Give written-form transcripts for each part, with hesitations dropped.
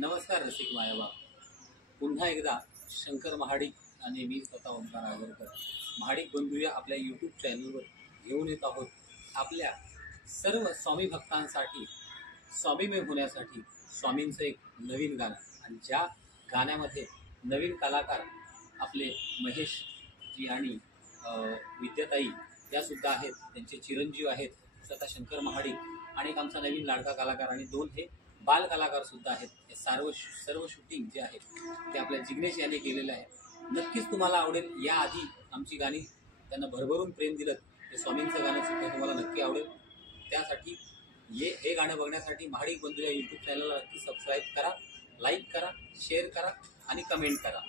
नमस्कार रसिक मायाबाप, पुन्हा एकदा शंकर महाडिक आणि मी स्वतः ओंकार आगरकर महाडिक बंधूया आपल्या यूट्यूब चॅनलवर घेऊन येत आहोत आपल्या सर्व स्वामी भक्तांसाठी स्वामीमय होण्यासाठी स्वामींचं एक नवीन गाणं। आणि ज्या गाण्यामध्ये नवीन कलाकार आपले महेश जी आणि विद्याताई यासुद्धा आहेत, त्यांचे चिरंजीव आहेत स्वतः शंकर महाडिक आणि एक आमचा नवीन लाडका कलाकार आणि दोन हे बाल कलाकार सुद्धा आहेत। हे सर्व शूटिंग जे आहे ते आपल्या जिग्नेश यांनी केलेलं आहे। नक्कीच तुम्हाला आवडेल। याआधी आमची गाणी त्यांना भरभरून प्रेम दिलं ते स्वामींचं गाणं सुद्धा तुम्हाला नक्की आवडेल। त्यासाठी हे गाणं बघण्यासाठी महाडिक बंधू या यूट्यूब चॅनलला नक्की सबस्क्राईब करा, लाईक करा, शेअर करा आणि कमेंट करा।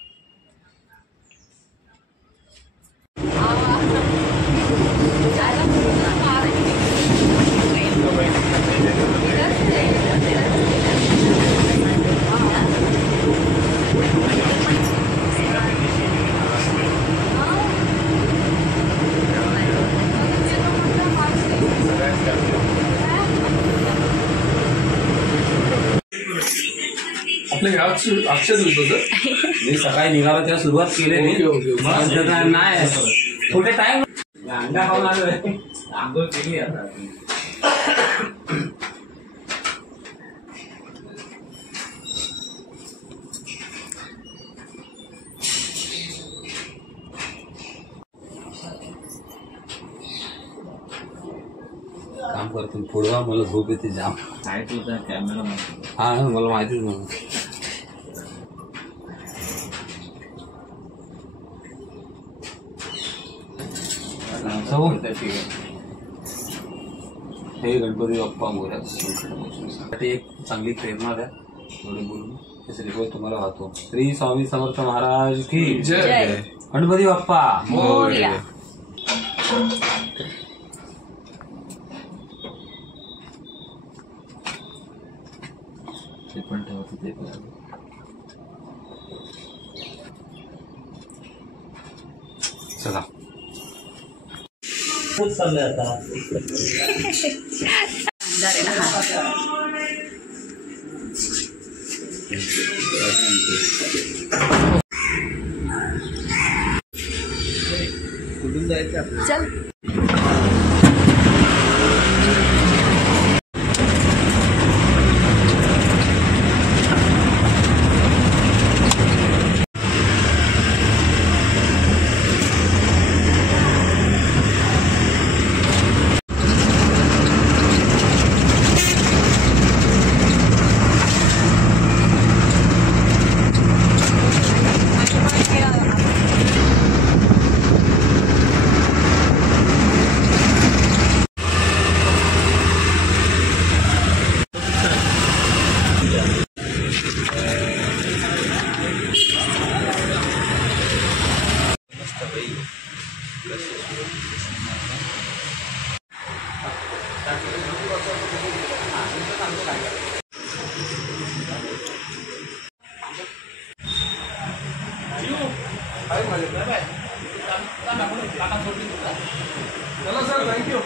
आपल्या गावात अक्षर मी सकाळी निघालो तेव्हा सुरुवात केली नाही थोडे टाइम अंडा खाऊन आलोय आंघोळ केली आता। काम करतो पुढवा मला झोप येते जाम काय तुझा कॅमेरा हा मला माहितीच म्हणून हे गणपती बाप्पा मोरया एक चांगली प्रेरणा द्या एवढे बोलून हे श्रीफळ तुम्हाला वाहतो। श्री स्वामी समर्थ महाराज की जय। गणपती बाप्पा मोरया। ते पण ठेवतो ते पण चला खूप चाललंय आता कुठून जायचं आपल्याला चला सर थँक्यू।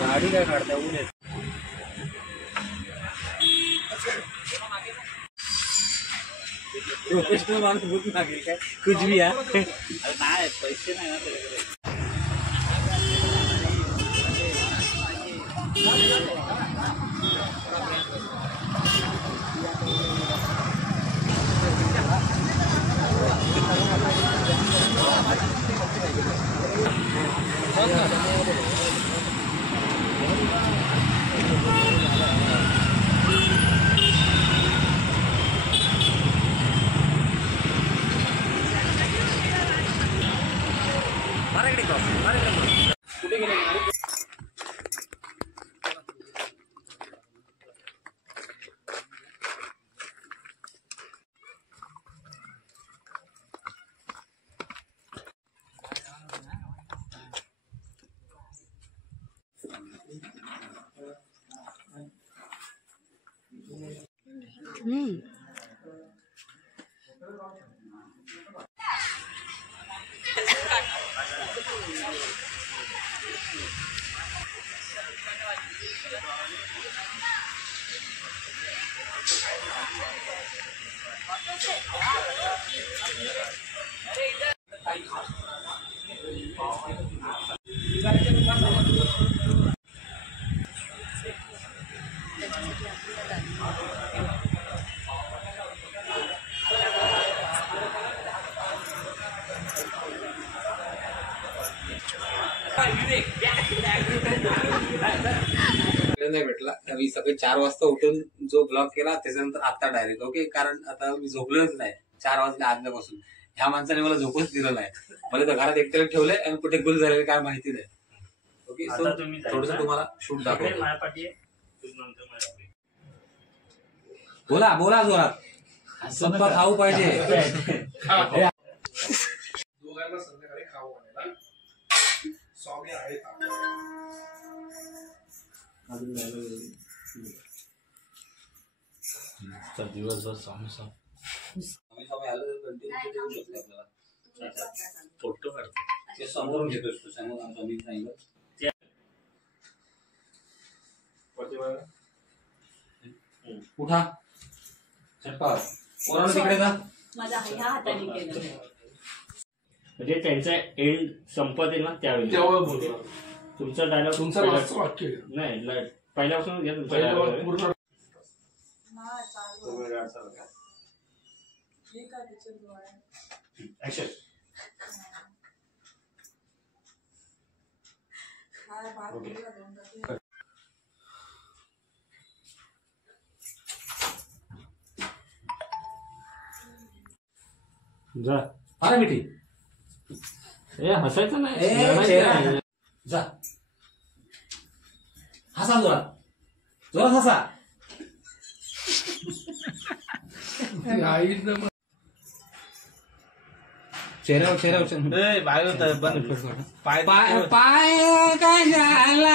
गाडी काय काढता ऊन येत प्रोफेशनल माणूस भूक लागेल काय कुछ भी आहे नाही पैसे नाही ना त्याच्याकडे। कुठे गेले नाही भेटला. मी सकाळी 4 वाजता उठून जो ब्लॉग केला त्याच्यानंतर आता डायरेक्ट ओके. कारण आता मी झोपलोच नाही 4 वाजल्या आजल्यापासून. ह्या माणसाने मला झोपच दिलं नाही. मला तर घरात एकट्याला ठेवलंय आणि कुठे गुल झालेलं काय माहिती नाही. ओके. सो थोडस तुम्हाला शूट दाखवतो. बोला बोला जोरात. संपा खाऊ पाहिजे. दोघांना संध्याकाळी खाऊ घालायला स्वामी आहेत दिवसभर स्वामी आलं तर कंटिन्यू देऊ शकतो आपल्याला. फोटो काढतो ते समोरून घेतो समोर आमचा मी सांगितलं. उठा चटका कोरोना तिकडे जा. माझ्या ह्या हाताने केलं. म्हणजे त्यांचा एंड संपत येईल ना त्यावेळी तेव्हा बोलतो. तुमचा डायलॉग तुमचं लास्टचं वाक्य आहे. नाही पहिल्यापासून घ्या तुमचा पहिलं dialogue. पूर्ण Action. जा अरे मिठी ए हसायचं नाही ए, रडायचं चेहरा. नाही. जा हसा जोरात जोरात हसा. आईनं चेहऱ्यावर बाहेर होतं बंद पाय काय झाला.